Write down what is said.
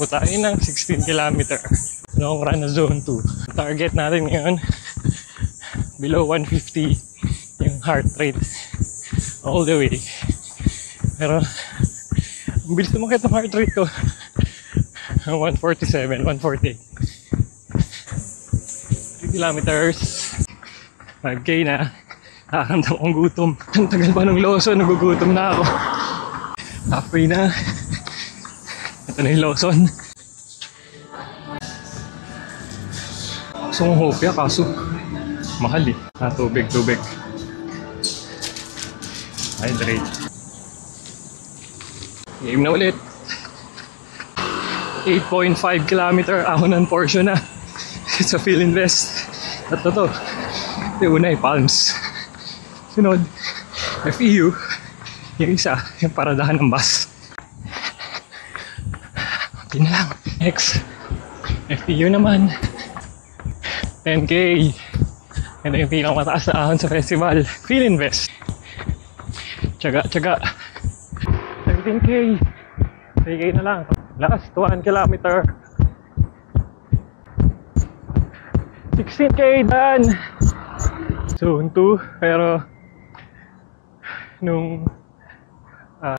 Takbo tayo ng 16 kilometer. Long run na zone 2. Target natin ngayon, below 150 yung heart rate. All the way. Pero, ang bilis tumakit ng heart rate ko. 147, 148. 3 kilometers. 5K na. Nakakamdam akong gutom. Ang tagal pa ng Lawson, nagugutom na ako. Halfway na. Ito na yung Lawson. Gusto kong hopya, kaso mahal eh. Tubig. Hydrate. Game na ulit. 8.5 kilometer ahonan portion na. Sa Philinvest. At ito. Yung una ay Palms. Sunod, FEU. Yung isa, yung paradahan ng bus. Okay na lang. Next, FEU naman. 10K. Ito yung pinakamataas na ahon sa festival. Philinvest. Tsaga. 13K. 3K na lang. Last 1 kilometer. 16K done. Zone 2. Pero nung